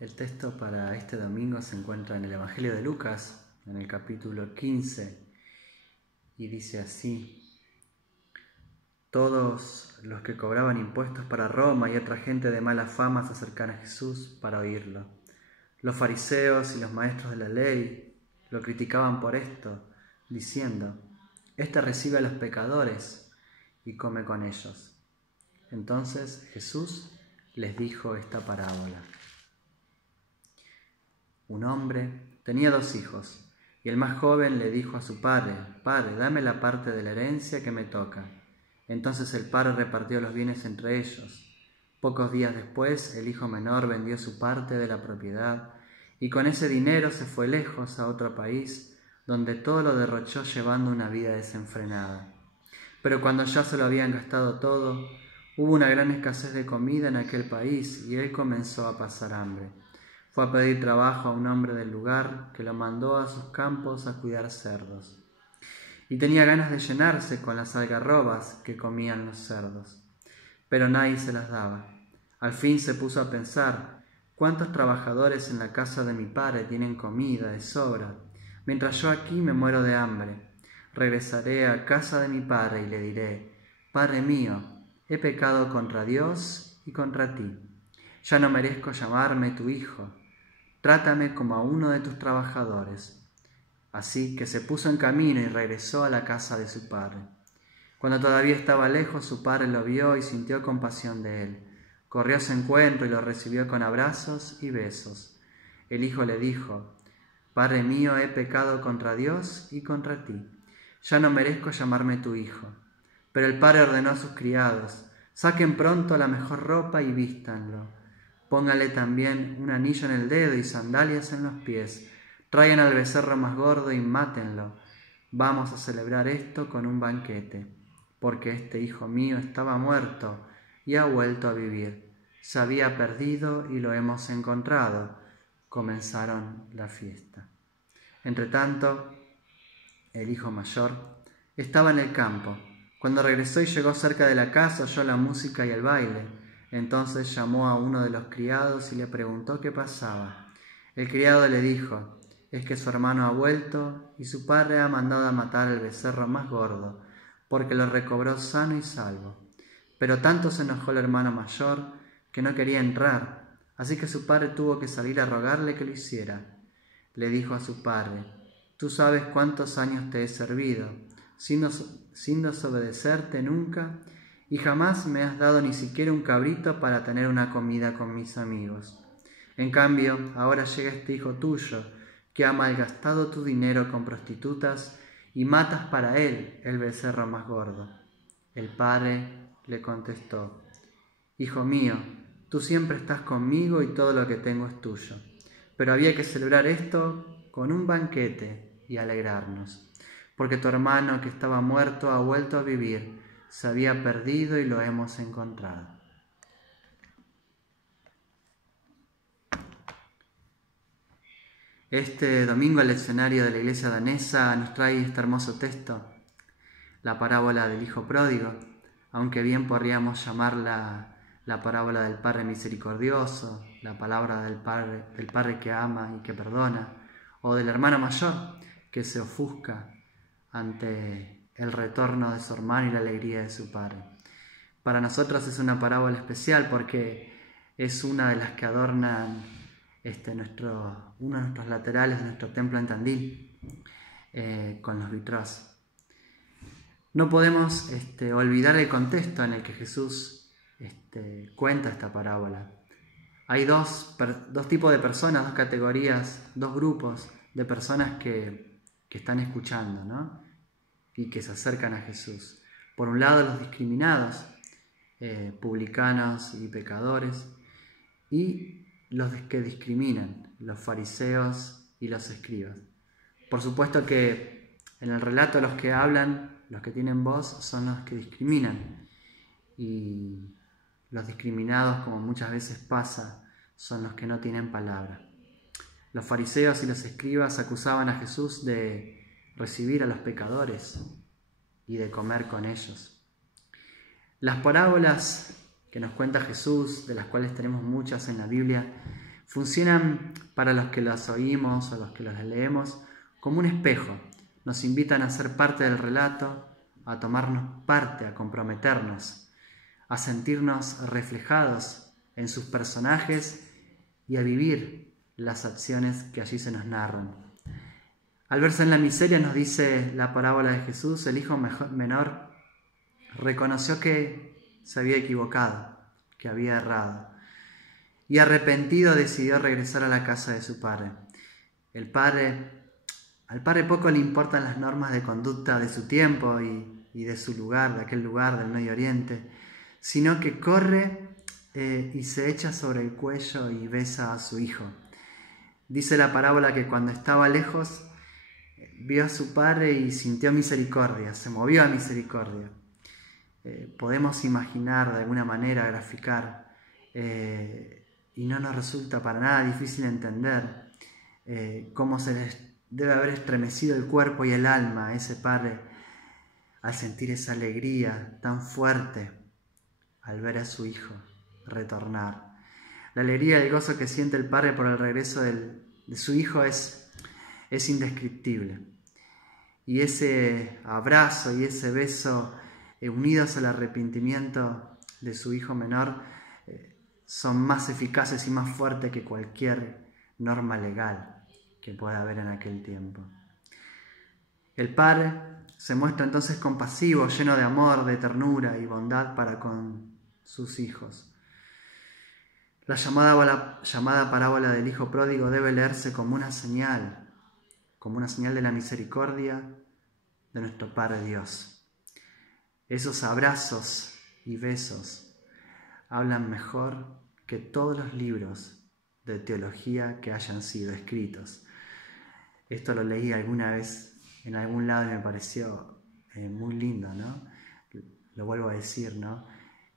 El texto para este domingo se encuentra en el Evangelio de Lucas, en el capítulo 15, y dice así: Todos los que cobraban impuestos para Roma y otra gente de mala fama se acercaron a Jesús para oírlo. Los fariseos y los maestros de la ley lo criticaban por esto, diciendo: Este recibe a los pecadores y come con ellos. Entonces Jesús les dijo esta parábola. Un hombre tenía 2 hijos, y el más joven le dijo a su padre: Padre, dame la parte de la herencia que me toca. Entonces el padre repartió los bienes entre ellos. Pocos días después, el hijo menor vendió su parte de la propiedad, y con ese dinero se fue lejos a otro país, donde todo lo derrochó llevando una vida desenfrenada. Pero cuando ya se lo habían gastado todo, hubo una gran escasez de comida en aquel país, y él comenzó a pasar hambre. Fue a pedir trabajo a un hombre del lugar, que lo mandó a sus campos a cuidar cerdos. Y tenía ganas de llenarse con las algarrobas que comían los cerdos, pero nadie se las daba. Al fin se puso a pensar: ¿cuántos trabajadores en la casa de mi padre tienen comida de sobra, mientras yo aquí me muero de hambre? Regresaré a casa de mi padre y le diré: Padre mío, he pecado contra Dios y contra ti. Ya no merezco llamarme tu hijo. Trátame como a uno de tus trabajadores. Así que se puso en camino y regresó a la casa de su padre. Cuando todavía estaba lejos, su padre lo vio y sintió compasión de él. Corrió a su encuentro y lo recibió con abrazos y besos. El hijo le dijo: Padre mío, he pecado contra Dios y contra ti. Ya no merezco llamarme tu hijo. Pero el padre ordenó a sus criados: Saquen pronto la mejor ropa y vístanlo. Pónganle también un anillo en el dedo y sandalias en los pies. Traigan al becerro más gordo y mátenlo. Vamos a celebrar esto con un banquete, porque este hijo mío estaba muerto y ha vuelto a vivir. Se había perdido y lo hemos encontrado. Comenzaron la fiesta. Entretanto, el hijo mayor estaba en el campo. Cuando regresó y llegó cerca de la casa, oyó la música y el baile. Entonces llamó a uno de los criados y le preguntó qué pasaba. El criado le dijo: Es que su hermano ha vuelto y su padre ha mandado a matar al becerro más gordo, porque lo recobró sano y salvo. Pero tanto se enojó el hermano mayor que no quería entrar, así que su padre tuvo que salir a rogarle que lo hiciera. Le dijo a su padre: Tú sabes cuántos años te he servido, sin desobedecerte nunca, y jamás me has dado ni siquiera un cabrito para tener una comida con mis amigos. En cambio, ahora llega este hijo tuyo, que ha malgastado tu dinero con prostitutas, y matas para él el becerro más gordo. El padre le contestó: Hijo mío, tú siempre estás conmigo y todo lo que tengo es tuyo. Pero había que celebrar esto con un banquete y alegrarnos, porque tu hermano que estaba muerto ha vuelto a vivir, se había perdido y lo hemos encontrado. Este domingo el leccionario de la iglesia danesa nos trae este hermoso texto, la parábola del hijo pródigo, aunque bien podríamos llamarla la parábola del Padre misericordioso, la palabra del padre que ama y que perdona, o del hermano mayor que se ofusca ante el retorno de su hermano y la alegría de su padre. Para nosotros es una parábola especial porque es una de las que adornan uno de nuestros laterales de nuestro templo en Tandil, con los vitros. No podemos olvidar el contexto en el que Jesús cuenta esta parábola. Hay dos tipos de personas, 2 categorías, 2 grupos de personas que están escuchando, ¿no? Y que se acercan a Jesús. Por un lado, los discriminados, publicanos y pecadores, y los que discriminan, los fariseos y los escribas. Por supuesto que en el relato los que hablan, los que tienen voz, son los que discriminan, y los discriminados, como muchas veces pasa, son los que no tienen palabra. Los fariseos y los escribas acusaban a Jesús de recibir a los pecadores y de comer con ellos. Las parábolas que nos cuenta Jesús, de las cuales tenemos muchas en la Biblia, Funcionan para los que las oímos o los que las leemos como un espejo. Nos invitan a ser parte del relato, a tomarnos parte, a comprometernos, a sentirnos reflejados en sus personajes y a vivir las acciones que allí se nos narran. Al verse en la miseria, nos dice la parábola de Jesús, el hijo menor reconoció que se había equivocado, que había errado, y arrepentido decidió regresar a la casa de su padre. Al padre poco le importan las normas de conducta de su tiempo y de su lugar, de aquel lugar del Medio Oriente, sino que corre y se echa sobre el cuello y besa a su hijo. Dice la parábola que cuando estaba lejos vio a su padre y sintió misericordia, se movió a misericordia. Podemos imaginar de alguna manera, graficar, y no nos resulta para nada difícil entender cómo se les debe haber estremecido el cuerpo y el alma a ese padre al sentir esa alegría tan fuerte al ver a su hijo retornar. La alegría y el gozo que siente el padre por el regreso de su hijo es indescriptible. Y ese abrazo y ese beso unidos al arrepentimiento de su hijo menor son más eficaces y más fuertes que cualquier norma legal que pueda haber en aquel tiempo. El padre se muestra entonces compasivo, lleno de amor, de ternura y bondad para con sus hijos. La llamada parábola del hijo pródigo debe leerse como una señal de la misericordia de nuestro Padre Dios. Esos abrazos y besos hablan mejor que todos los libros de teología que hayan sido escritos. Esto lo leí alguna vez en algún lado y me pareció muy lindo, ¿no? Lo vuelvo a decir, ¿no?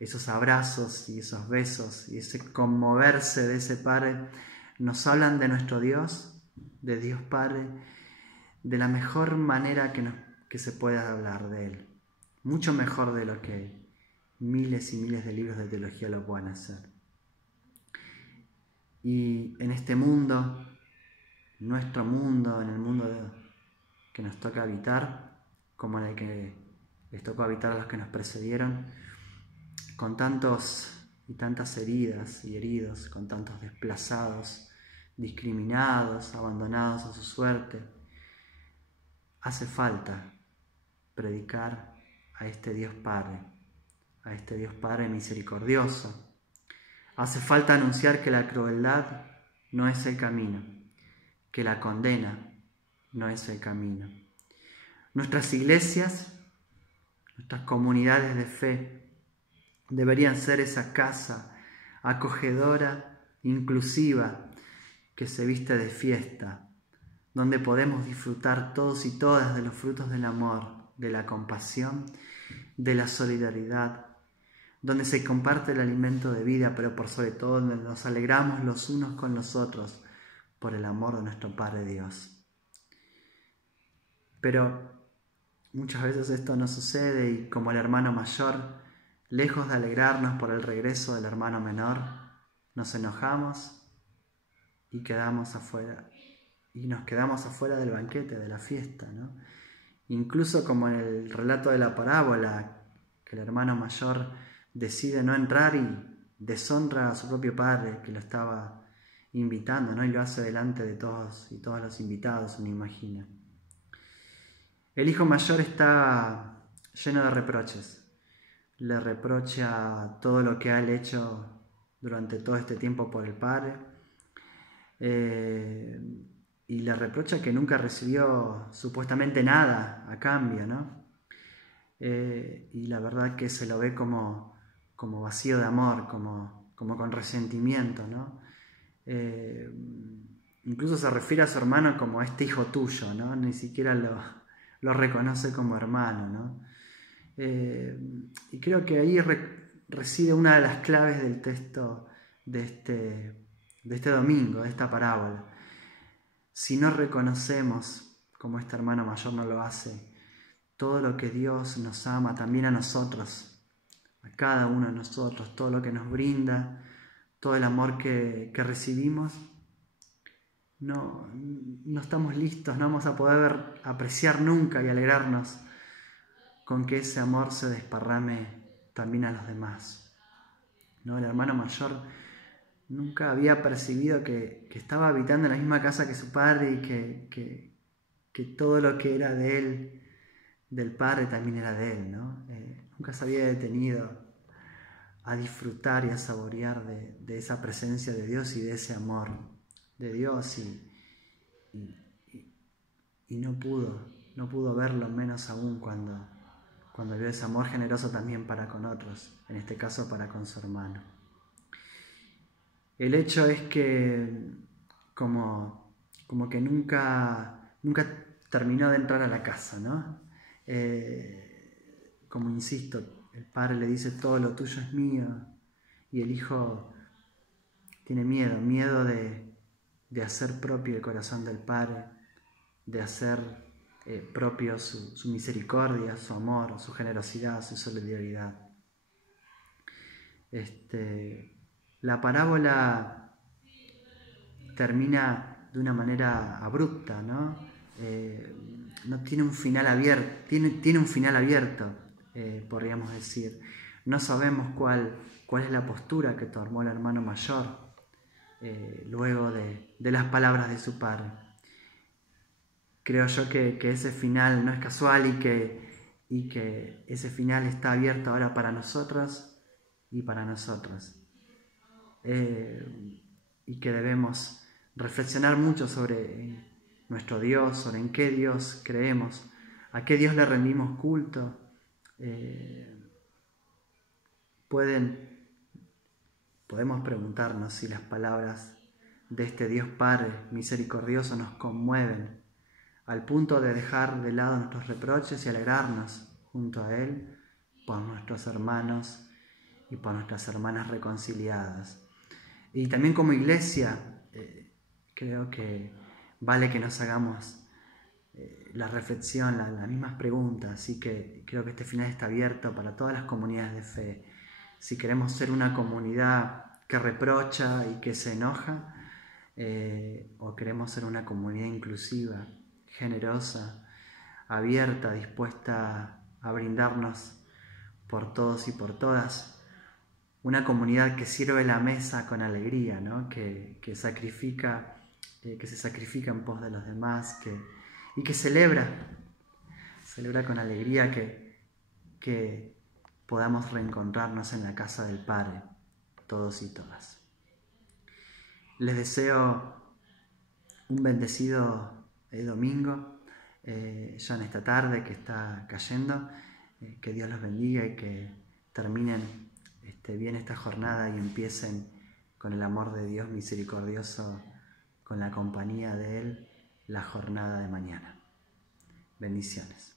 Esos abrazos y esos besos y ese conmoverse de ese Padre nos hablan de nuestro Dios, de Dios Padre, de la mejor manera que se pueda hablar de Él. Mucho mejor de lo que miles y miles de libros de teología lo puedan hacer. Y en este mundo, nuestro mundo, en el mundo que nos toca habitar, como en el que les tocó habitar a los que nos precedieron, con tantos y tantas heridas y heridos, con tantos desplazados, discriminados, abandonados a su suerte, hace falta predicar a este Dios Padre misericordioso. Hace falta anunciar que la crueldad no es el camino, que la condena no es el camino. Nuestras iglesias, nuestras comunidades de fe deberían ser esa casa acogedora, inclusiva, que se viste de fiesta, donde podemos disfrutar todos y todas de los frutos del amor, de la compasión, de la solidaridad, donde se comparte el alimento de vida, pero por sobre todo donde nos alegramos los unos con los otros por el amor de nuestro Padre Dios. Pero muchas veces esto no sucede y como el hermano mayor, lejos de alegrarnos por el regreso del hermano menor, nos enojamos y nos quedamos afuera del banquete, de la fiesta, ¿no? Incluso como en el relato de la parábola, que el hermano mayor decide no entrar y deshonra a su propio padre que lo estaba invitando, ¿no? Y lo hace delante de todos y todos los invitados, uno imagina. El hijo mayor está lleno de reproches. Le reprocha todo lo que ha hecho durante todo este tiempo por el padre. Y le reprocha que nunca recibió supuestamente nada a cambio, ¿no? Y la verdad que se lo ve como vacío de amor, como con resentimiento, ¿no? Incluso se refiere a su hermano como este hijo tuyo, ¿no? Ni siquiera lo reconoce como hermano, ¿no? Y creo que ahí reside una de las claves del texto de este domingo, de esta parábola. Si no reconocemos, como este hermano mayor no lo hace, todo lo que Dios nos ama, también a nosotros, a cada uno de nosotros, todo lo que nos brinda, todo el amor que recibimos, no estamos listos, no vamos a poder apreciar nunca y alegrarnos con que ese amor se desparrame también a los demás, ¿no? El hermano mayor nunca había percibido que estaba habitando en la misma casa que su padre y que todo lo que era de él, del padre, también era de él, ¿no? Nunca se había detenido a disfrutar y a saborear de esa presencia de Dios y de ese amor de Dios y no pudo verlo, menos aún cuando vio ese amor generoso también para con otros, en este caso para con su hermano. El hecho es que como que nunca terminó de entrar a la casa, ¿no? Como insisto, el padre le dice todo lo tuyo es mío y el hijo tiene miedo de hacer propio el corazón del padre, de hacer propio su misericordia, su amor, su generosidad, su solidaridad. La parábola termina de una manera abrupta, ¿no? No tiene un final abierto, tiene un final abierto, podríamos decir. No sabemos cuál es la postura que tomó el hermano mayor luego de las palabras de su padre. Creo yo que ese final no es casual y que ese final está abierto ahora para nosotros y para nosotros. Y que debemos reflexionar mucho sobre nuestro Dios, sobre en qué Dios creemos, a qué Dios le rendimos culto. Podemos preguntarnos si las palabras de este Dios Padre misericordioso nos conmueven al punto de dejar de lado nuestros reproches y alegrarnos junto a Él por nuestros hermanos y por nuestras hermanas reconciliadas. Y también como iglesia, creo que vale que nos hagamos la reflexión, las mismas preguntas, así que creo que este final está abierto para todas las comunidades de fe. Si queremos ser una comunidad que reprocha y que se enoja, o queremos ser una comunidad inclusiva, generosa, abierta, dispuesta a brindarnos por todos y por todas, una comunidad que sirve la mesa con alegría, ¿no? que se sacrifica en pos de los demás, y que celebra con alegría que podamos reencontrarnos en la casa del Padre, todos y todas. Les deseo un bendecido domingo, ya en esta tarde que está cayendo, que Dios los bendiga y que terminen bien esta jornada y empiecen con el amor de Dios misericordioso, con la compañía de Él, la jornada de mañana. Bendiciones.